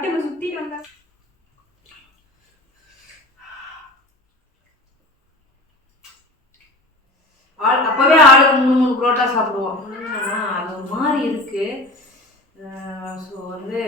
பட்டு சுத்திட்டு வந்தா அப்பவே ஆளுக்கு 3 புரோட்டா சாப்பிடுவோம். அது ஒரு மாதிரி இருக்கு. ஸோ வந்து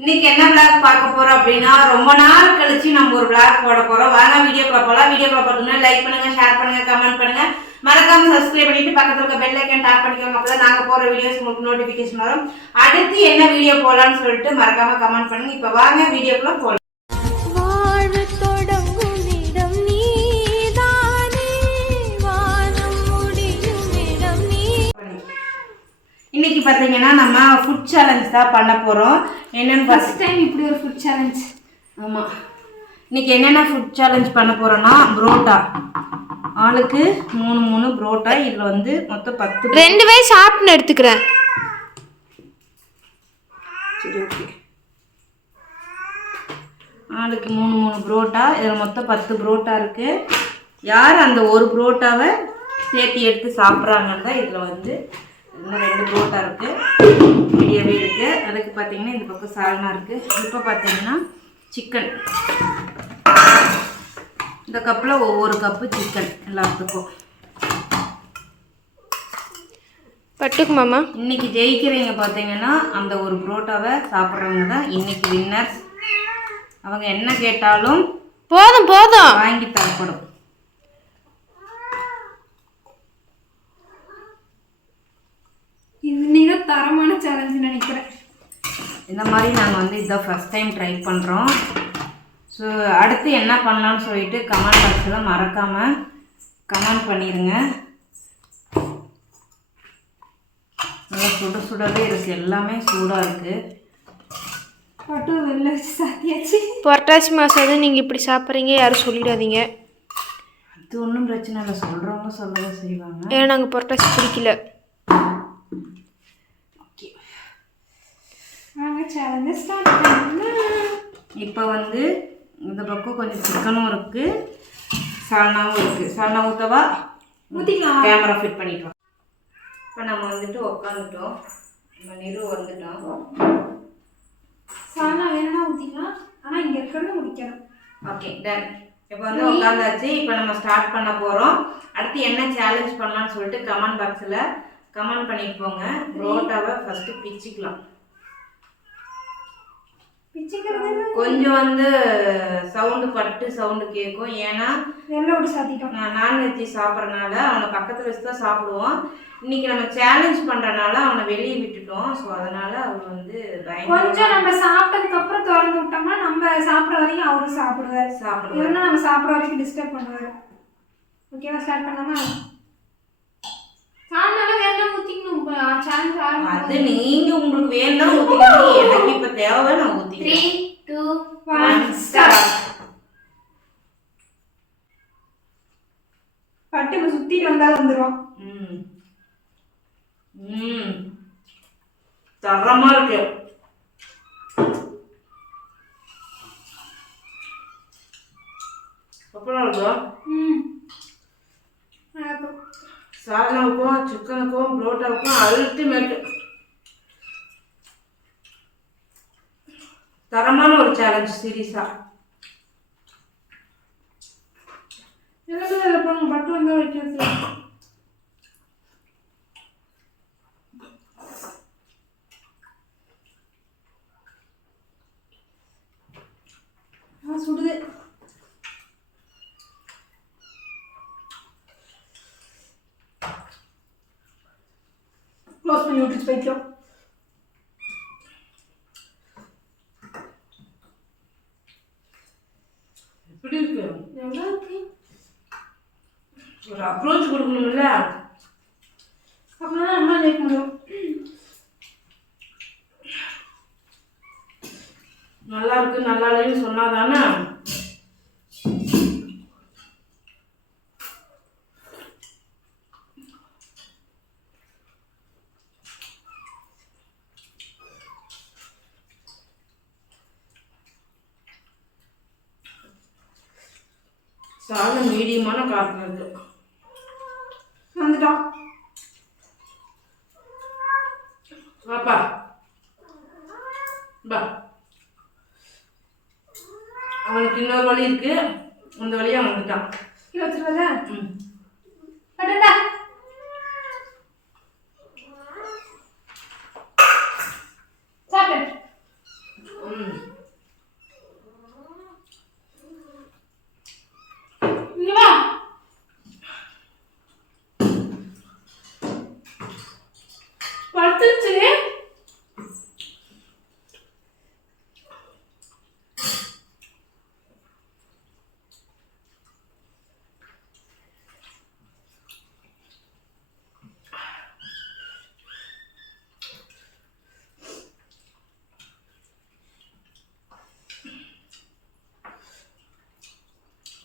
இன்னைக்கு என்ன விளாக் பார்க்க போறோம் அப்படின்னா, ரொம்ப நாள் கழிச்சு நம்ம ஒரு விளாக் போட போறோம். வாங்க வீடியோக்குள்ள போகலாம். வீடியோக்குள்ள பார்த்தோம்னா லைக் பண்ணுங்க, ஷேர் பண்ணுங்க, கமெண்ட் பண்ணுங்க, மறக்காம சப்ஸ்கிரைப் பண்ணிட்டு பக்கத்துல இருக்க பெல் ஐக்கன் டாப் பண்ணிக்கோங்க. அப்பதான் நாங்க போற வீடியோஸ் உங்களுக்கு நோட்டிபிகேஷன் வரும். அடுத்து என்ன வீடியோ போடலாம்னு சொல்லிட்டு மறக்காம கமெண்ட் பண்ணுங்க. இப்ப வாங்க வீடியோக்குள்ள போகலாம். இன்னைக்கு பார்த்தீங்கன்னா நம்ம ஃபுட் சேலஞ்ச் தான் பண்ண போகிறோம். என்னென்னு ஃபர்ஸ்ட் டைம் இப்படி ஒரு ஃபுட் சேலஞ்ச். ஆமாம், இன்னைக்கு என்னென்ன ஃபுட் சேலஞ்ச் பண்ண போகிறோன்னா, புரோட்டா ஆளுக்கு 3 புரோட்டா. இதில் வந்து மொத்தம் 10. 2 பேர் சாப்பிட்டு எடுத்துக்கிறேன். சரி, ஓகே. ஆளுக்கு 3 புரோட்டா. இதில் மொத்தம் 10 புரோட்டா இருக்குது. யார் அந்த ஒரு புரோட்டாவை சேர்த்து எடுத்து சாப்பிட்றாங்கன்னு தான் இதில் வந்து இன்னும் 2 புரோட்டா இருக்குது, மீடியவே இருக்குது. அதுக்கு பார்த்தீங்கன்னா இந்த பக்கம் சால்னா இருக்குது. இப்போ பார்த்தீங்கன்னா சிக்கன், இந்த கப்பில் ஒவ்வொரு கப்பு சிக்கன் எல்லாத்துக்கும். பட்டுக்கு மாமா இன்னைக்கு ஜெயிக்கிறவங்க பார்த்தீங்கன்னா அந்த ஒரு புரோட்டாவை சாப்பிட்றவங்க தான் இன்னைக்கு வின்னர்ஸ். அவங்க என்ன கேட்டாலும் போதும் வாங்கி தரப்படும். இது தரமான சேலஞ்சு நினைக்கிறேன். இந்த மாதிரி நாங்கள் வந்து இதான் ஃபஸ்ட் டைம் ட்ரை பண்ணுறோம். ஸோ அடுத்து என்ன பண்ணலான்னு சொல்லிட்டு கமெண்ட் பாக்ஸில் மறக்காமல் கமெண்ட் பண்ணிடுங்க. நல்லா சுடவே இருக்குது, எல்லாமே சூடாக இருக்குது. பட்டு வெளில வச்சு சாத்தியாச்சு. புரட்டாசி மாதம் நீங்கள் இப்படி சாப்பிட்றீங்க, யாரும் சொல்லிடாதீங்க. அது ஒன்றும் பிரச்சனை இல்லை, சொல்கிறவங்க சொல்லதான் செய்வாங்க. ஏன்னா நாங்கள் புரட்டாசி பிடிக்கல. இப்போ வந்து இந்த பக்கம் கொஞ்சம் சிக்கனும் இருக்குது, சால்னாவும் இருக்குது. சால்னா ஊற்றவா? ஊற்றிக்கலாம். கேமரா ஃபிட் பண்ணிட்டோம். இப்போ நம்ம வந்துட்டு உட்காந்துட்டோம், நம்ம நிறு வந்துட்டோம். சால்னா வேணும்னா ஊற்றிக்கலாம், ஆனால் இங்கே இருக்கிறத முடிக்கணும். Okay, done. இப்போ வந்து உட்காந்தாச்சு. இப்போ நம்ம ஸ்டார்ட் பண்ண போகிறோம். அடுத்து என்ன சேலஞ்ச் பண்ணலான்னு சொல்லிட்டு கமெண்ட் பாக்ஸில் கமெண்ட் பண்ணிட்டு போங்க. புரோட்டாவை ஃபஸ்ட்டு பிச்சுக்கலாம். கொஞ்சம் வந்து சவுண்டு கேட்கும். ஏன்னா நான்வெஜ் சாப்பிட்றதுனால அவனை பக்கத்தில் வச்சு தான் சாப்பிடுவோம். இன்னைக்கு நம்ம சேலஞ்ச் பண்ணுறனால அவனை வெளியே விட்டுட்டோம். ஸோ அதனால அவர் வந்து கொஞ்சம் நம்ம சாப்பிட்டதுக்கு அப்புறம் திறந்து விட்டோம்னா நம்ம சாப்பிட்ற வரைக்கும் அவரும் சாப்பிடுவார். இல்லைன்னா நம்ம சாப்பிட்ற வரைக்கும் டிஸ்டர்ப் பண்ணுவார். ஓகேவா? ஸ்டார்ட் பண்ணலாமா? அது நீங்க உங்களுக்கு வேணும்னா ஊத்திக்கணும். எனக்கு இப்ப தேவை, நான் ஊத்திக்கிறேன். 3, 2, 1 ஸ்டார்ட். பட்டு சுத்திட்டு வந்தா வந்துரும். தரமா இருக்கு. அப்புறம் இருக்கா சால்னாவுக்கும் சிக்கனுக்கும் புரோட்டாவுக்கும் அல்டிமேட். தரமான ஒரு சேலஞ்ச். சீரியஸா பட்டு வந்து வைக்கிறது. சுடுது. க்ளோஸ் பண்ணி விட்டுச்சு வைக்கும். எப்படி இருக்கு? நல்லா இருக்கு. ஒரு அப்ரோச் கொடுக்கணும்ல, அப்படின்னா நம்ம லைக் பண்ணுவோம். நல்லா இருக்கு நல்லா இல்லைன்னு சொன்னாதானே. சாதம் மீடியமான காரத்தில் இருக்கு. வந்துட்டோம் பாப்பா பா அவனுக்கு இன்னொரு வழி இருக்கு, அந்த வழியா வந்துட்டான். கீழே வச்சிருவதா? ம். கடண்டா. சாப்பிடு. ம். இங்க வா. படுத்துச்சு.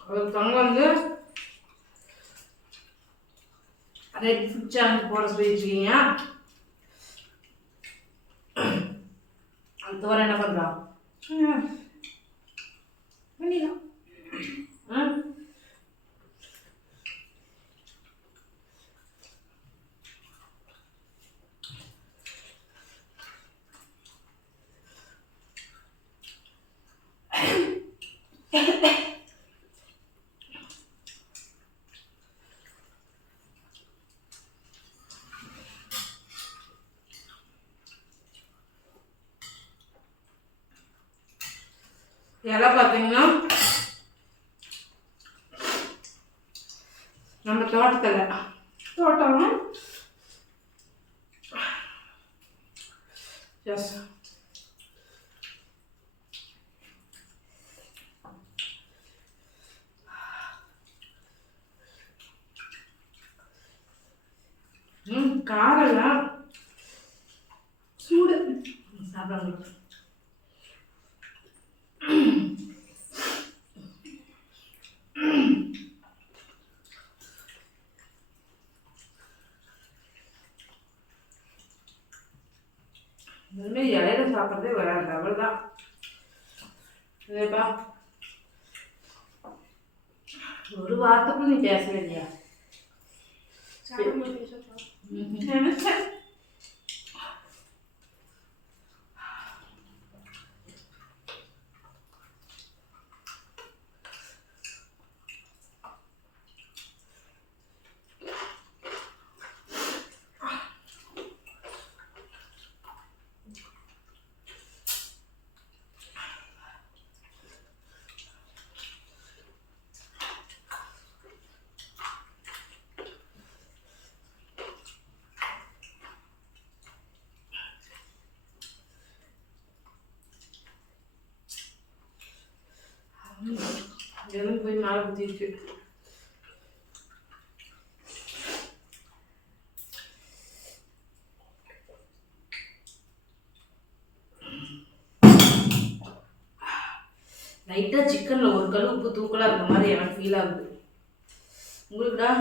ஒரு தங்கம் வந்து ரெட் ஃபுட் சேலஞ்ச் போட சொல்லியிருக்கீங்க. அந்த தவிர என்ன பண்ணுறான்? பண்ணிடலாம். இலை பார்த்தீங்கன்னா நம்ம தோட்டத்தில் தோட்டம். எஸ் காரெல்லாம் சூடு. சாப்பிட இனிமேல் இலையில சாப்பிட்றதே வராது, அவ்வளோதான். இதேப்பா ஒரு வாரத்துக்கும் நீ பேசவே இல்லையா? நினைச்சேன். எதுவும் போய் மேலே குத்திடுச்சு. லைட்டாக சிக்கனில் ஒரு கல் உப்பு தூக்கலாக இருக்க மாதிரி எனக்கு ஃபீல் ஆகுது. உங்களுக்குடா?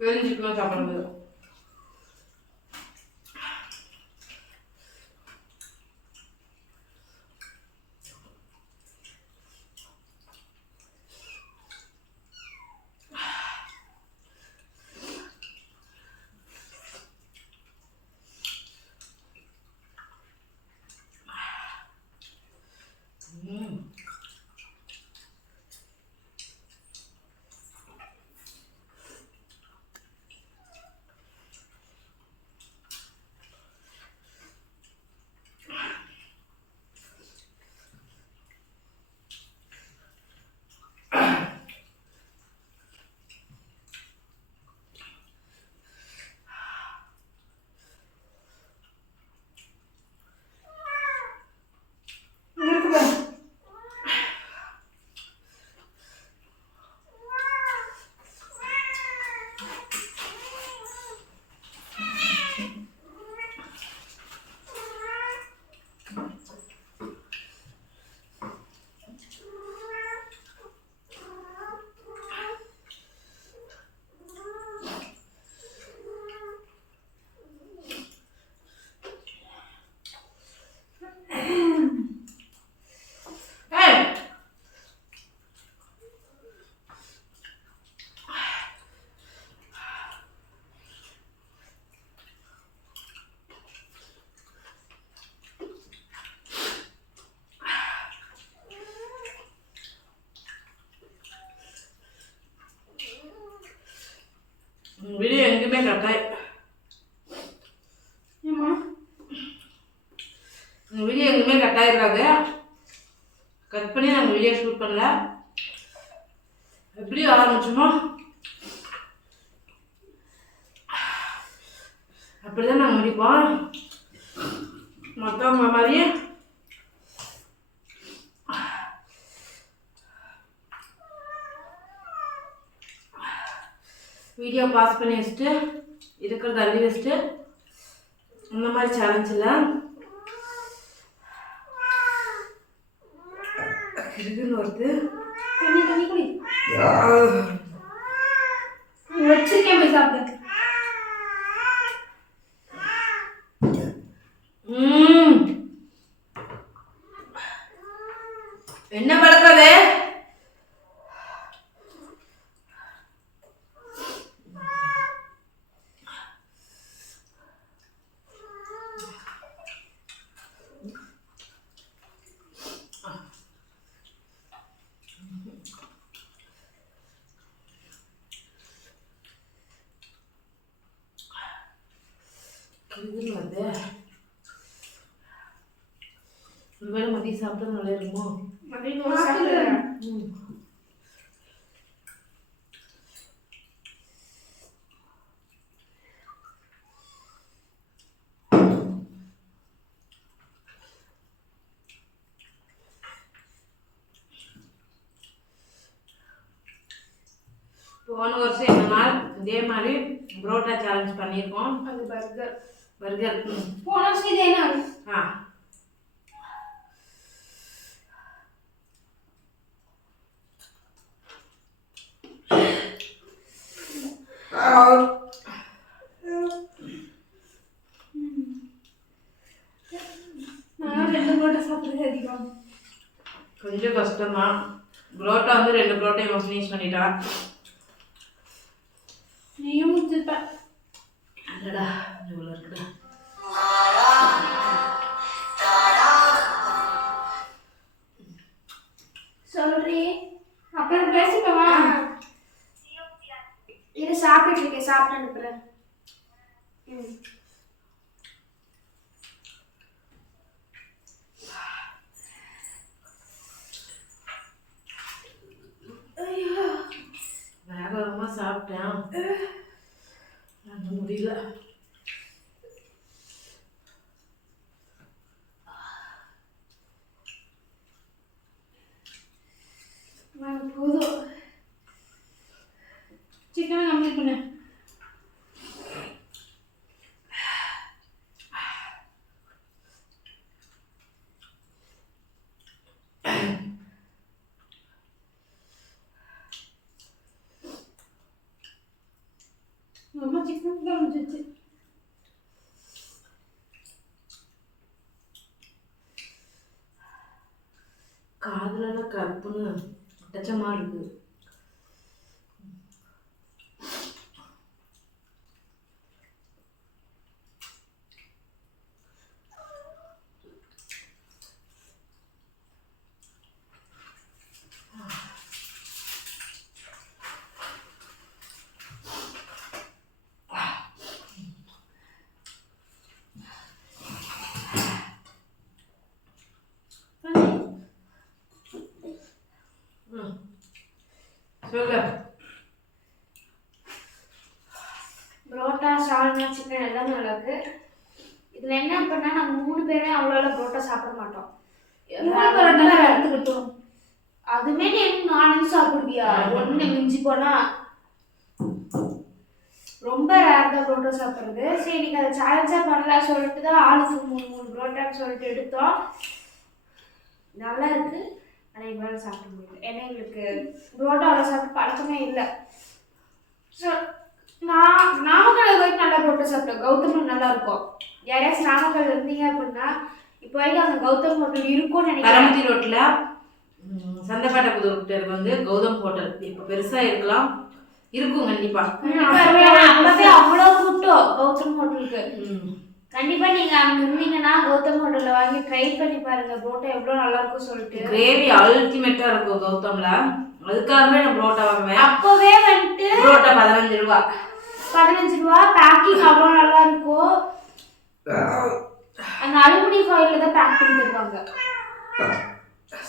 வெறும் சிக்கனாக சாப்பிடுறது. கட்டாய். ஏமா இந்த வீடியோ எதுவுமே கட் ஆகிருக்காது. கட் பண்ணி நாங்கள் வீடியோ ஷூட் பண்ணல. எப்படி ஆரம்பிச்சோமோ அப்படிதான் நாங்கள் முடிப்போம். மற்றவங்க மாதிரியே வீடியோ பாஸ் பண்ணி வச்சுட்டு இருக்கிறத அள்ளி வச்சுட்டு இந்த மாதிரி சேலஞ்சில் இருக்குன்னு வருது. தண்ணி குடி. வச்சிருக்கேன் போய் சாப்பிடு. என்ன பழக்காது? ஒருவேளை மதியம் சாப்பிட்டது நல்லா இருக்குமோ? போன வருஷம் என்ன நாள் இதே மாதிரி புரோட்டா சேலஞ்ச் பண்ணியிருக்கோம். அது பர்கர். பர்கர் போன வருஷம் இதே நாள். நான் 2 புரோட்டா சாப்பிடுறது அதிகம். கொஞ்சம் கஷ்டமா. புரோட்டா வந்து 2 புரோட்டையும் ஃபினிஷ் பண்ணிட்டா. நீயும் முடிச்சிருப்ப. இல்லடா இவ்வளோ இருக்குடா. சொல்றி அப்புறம் பேசிப்பவா. இது சாப்பிட்டு இருக்கேன், சாப்பிட்டு அனுப்புறேன். வேகமா சாப்பிட்டேன். அந்த முடியல. போதும். சிக்கனை கம்ப்ளீட் பண்ணு. அம்மா சிக்கன் தான் முடிஞ்சிச்சு. காதுல கருப்புன்னு அட்டச்சமா இருக்கு. சொல்லு. புரோட்டா, சால்னா, சிக்கன் எல்லாமே நல்லா இருக்கு. இதுல என்ன பண்ணா நாங்க 3 பேருமே அவ்வளோ புரோட்டா சாப்பிட மாட்டோம். எடுத்துக்கிட்டோம். அதுமே நீ 4 சாப்பிடுவியா? ஒண்ணு மிஞ்சி போனா ரொம்ப ரேர் தான் புரோட்டா சாப்பிட்றது. சரி இன்னைக்கு அதை சேலஞ்சா பண்ணலாம் சொல்லிட்டு தான் ஆளுக்கு 3 புரோட்டான்னு சொல்லிட்டு எடுத்தோம். நல்லா இருக்கு. ஆனால் எங்களால் சாப்பிட முடியல. ஏன்னா எங்களுக்கு புரோட்டா அவ்வளோ சாப்பிட்டு பழக்கமே இல்லை. ஸோ நாமக்கல் வரைக்கும் நல்லா புரோட்டா சாப்பிட்டோம். கௌதம் நல்லா இருக்கும். யாரையாச்சும் நாமக்கல் இருந்தீங்க அப்படின்னா இப்போ வரைக்கும் அந்த கௌதம் ஹோட்டல் இருக்கும்னு நினைக்கிறேன். பரமத்தி ரோட்ல சந்தைப்பேட்டை புதூர் வந்து கௌதம் ஹோட்டல் இப்போ பெருசா இருக்கலாம், இருக்கும் கண்டிப்பா. அப்பவே அவ்வளோ கூட்டம் கௌதம் ஹோட்டலுக்கு. கண்டிப்பா நீங்க அங்க இருந்தீங்கன்னா கௌதம் ஹோட்டல்ல வாங்கி ட்ரை பண்ணி பாருங்க. புரோட்டா எவ்வளவு நல்லா இருக்கும் சொல்லிட்டு. கிரேவி அல்டிமேட்டா இருக்கும் கௌதம்ல. அதுக்காகவே நான் புரோட்டா வாங்குவேன். அப்பவே வந்துட்டு புரோட்டா 15 ரூபா. 15 ரூபா. பேக்கிங் அவ்வளோ நல்லா இருக்கும். அந்த அலுமினியம் ஃபாயிலில் தான் பேக் பண்ணி தருவாங்க.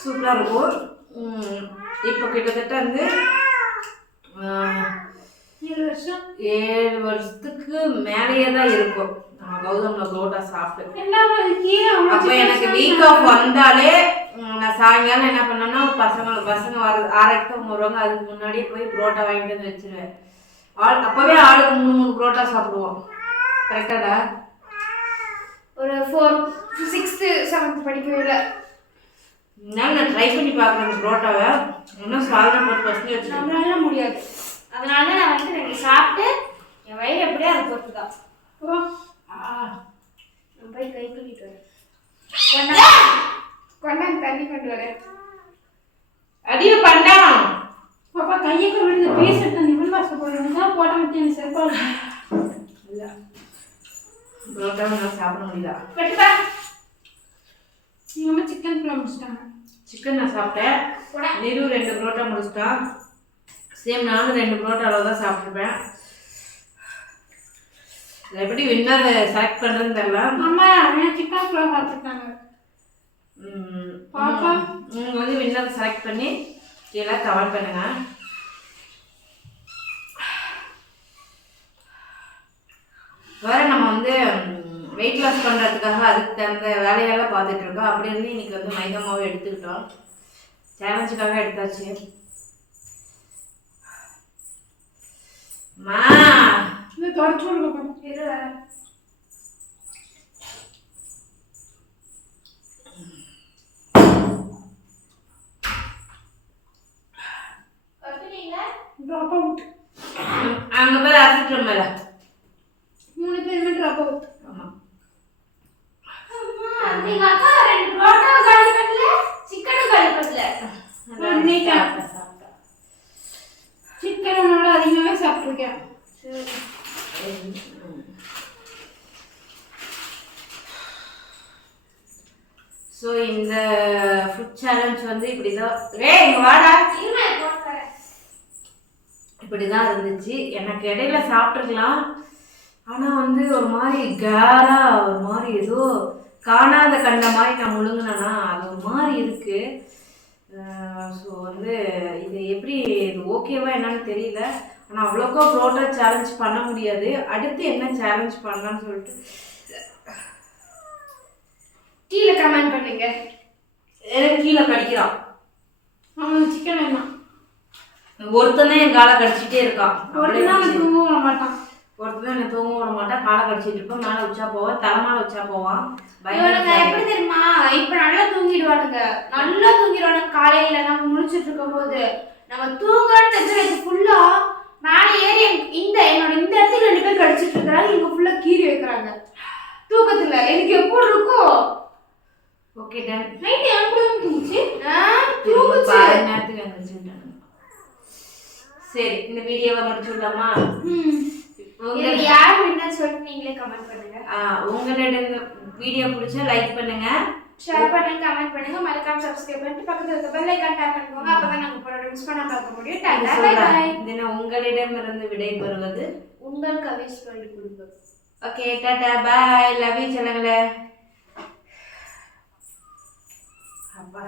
சூப்பராக இருக்கும். இப்போ கிட்டத்தட்ட வந்து 7 வருஷத்துக்கு மேலேயே தான் இருக்கும் நம்ம கௌதம்ல புரோட்டா சாப்பிட்டு. அப்போ எனக்கு வீக் ஆஃப் வந்தாலே நான் சாயங்காலம் என்ன பண்ணேன்னா பசங்க வர 6:30 வருவாங்க, அதுக்கு முன்னாடியே போய் புரோட்டா வாங்கிட்டு வந்து வச்சிருவேன். அப்போவே ஆளுக்கு 3 புரோட்டா சாப்பிடுவோம். கரெக்டாடா? ஒரு 4th 6th 7th படிக்கவே நான் ட்ரை பண்ணி பார்க்குறேன் அந்த புரோட்டாவை. இன்னும் சால்னா போட்டு பசங்க வச்சு நம்மளால முடியாது. அதனால தான் நான் வந்து 2 சாப்பிட்டு என் வயிறு எப்படியே அது பொறுத்து தான். நான் போய் கை கழுவிட்டு வரேன். கொண்டாங்க தண்ணி கொண்டு வரேன். அடியே பண்ணா பாப்பா கையை விழுந்து பீஸ் எடுத்து நிவன் பாச போடுறீங்க போட்ட மத்திய செருப்பால் இல்லை புரோட்டாவை நான் சாப்பிட முடியல. வெட்டுப்பா. எங்கள் அம்மா சிக்கன் குழம்பு முடிச்சிட்டாங்க. சிக்கன் நான் சாப்பிட்டேன். நிரு 2 புரோட்டா முடிச்சிட்டான். சேம் நானும் 2 புரோட்டா அளவு தான் சாப்பிட்ருப்பேன். எப்படி வின்னர் செலக்ட் பண்ணுறதுன்னு தெரியல. அம்மா சிக்கன் குழம்பு பார்த்துருக்காங்க. பாப்பா வந்து வின்னர் செலக்ட் பண்ணி கீழே கமெண்ட் பண்ணுங்க. வேற நம்ம வந்து வெயிட் லாஸ் பண்ணுறதுக்காக அதுக்கு தகுந்த வேலையெல்லாம் பார்த்துட்டு இருக்கோம். அப்படி இருந்து இன்னைக்கு வந்து மைதா மாவு எடுத்துக்கிட்டோம். சேலஞ்சுக்காக எடுத்தாச்சு. மா இது தொடச்சு கொடுக்க இரு ட்ராப் அவுட். அங்கே போய் அரைச்சிட்டு மேலே 3 பேருமே ட்ராப் அவுட். ஆமாம். நீங்க அக்கா 2 புரோட்டா காலி பண்ணல, சிக்கன் காலி பண்ணல. சிக்கன் உன்னோட அதிகமாகவே சாப்பிட்ருக்கேன். ஸோ இந்த ஃபுட் சேலஞ்ச் வந்து இப்படி தான் வாடா இப்படி தான் இருந்துச்சு. எனக்கு இடையில சாப்பிட்ருக்கலாம், ஆனால் வந்து ஒரு மாதிரி கேராக ஒரு மாதிரி ஏதோ காணாத கண்ட மாதிரி நான் முழுங்கினேன்னா அது ஒரு மாதிரி இருக்குது. ஸோ வந்து இது எப்படி இது ஓகேவா என்னன்னு தெரியல. ஆனால் அவ்வளோக்கா புரோட்டா சேலஞ்ச் பண்ண முடியாது. அடுத்து என்ன சேலஞ்ச் பண்ணலான்னு சொல்லிட்டு கீழே கமெண்ட் பண்ணுங்க. கீழே கடிக்கிறான் அவனுக்கு சிக்கன் வேணாம். ஒருத்தனே என் காலை கடிச்சிட்டே இருக்கான். ஒருத்தன் தூங்க விட மாட்டான். ஒருத்தன் என்ன தூங்க விட மாட்டான், காலை கடிச்சிட்டு இருப்பான். மேலே வச்சா போவான், தலைமால வச்சா போவான். இவனுங்க எப்படி தெரியுமா, இப்ப நல்லா தூங்கிடுவானுங்க. நல்லா தூங்கிடுவானுங்க. காலையில நம்ம முழிச்சிட்டு இருக்கும் போது நம்ம தூங்கன்னு தெரிஞ்சு ஃபுல்லா மேலே ஏறி என்னோட இந்த இடத்துல 2 பேர் கடிச்சிட்டு இருக்கிறாங்க. இவங்க ஃபுல்லா கீறி வைக்கிறாங்க தூக்கத்துல. எனக்கு எப்படி இருக்கும்? Okay done. நைட் என் கூட தூங்குச்சு. தூங்குச்சு. நேரத்துக்கு வந்துச்சுட்டாங்க. சரி இந்த வீடியோவை முடிச்சுடலாமா? யார் வின்னர் சொல்லிட்டு நீங்களே கமெண்ட் பண்ணுங்க. உங்களோட வீடியோ பிடிச்சா லைக் பண்ணுங்க, ஷேர் பண்ணுங்க, கமெண்ட் பண்ணுங்க, மறக்காம சப்ஸ்கிரைப் பண்ணிட்டு பக்கத்துல இருக்க பெல் ஐகான் டேப் பண்ணிக்கோங்க. அப்பதான் நாங்க போற மிஸ் பண்ணாம பார்க்க முடியும். Tata bye bye. தினம் உங்களிடமிருந்து விடைபெறுவது உங்கள் கவிஸ்வரி குடும்பம். Okay tata bye. Love you சொல்லுங்களே. அப்பா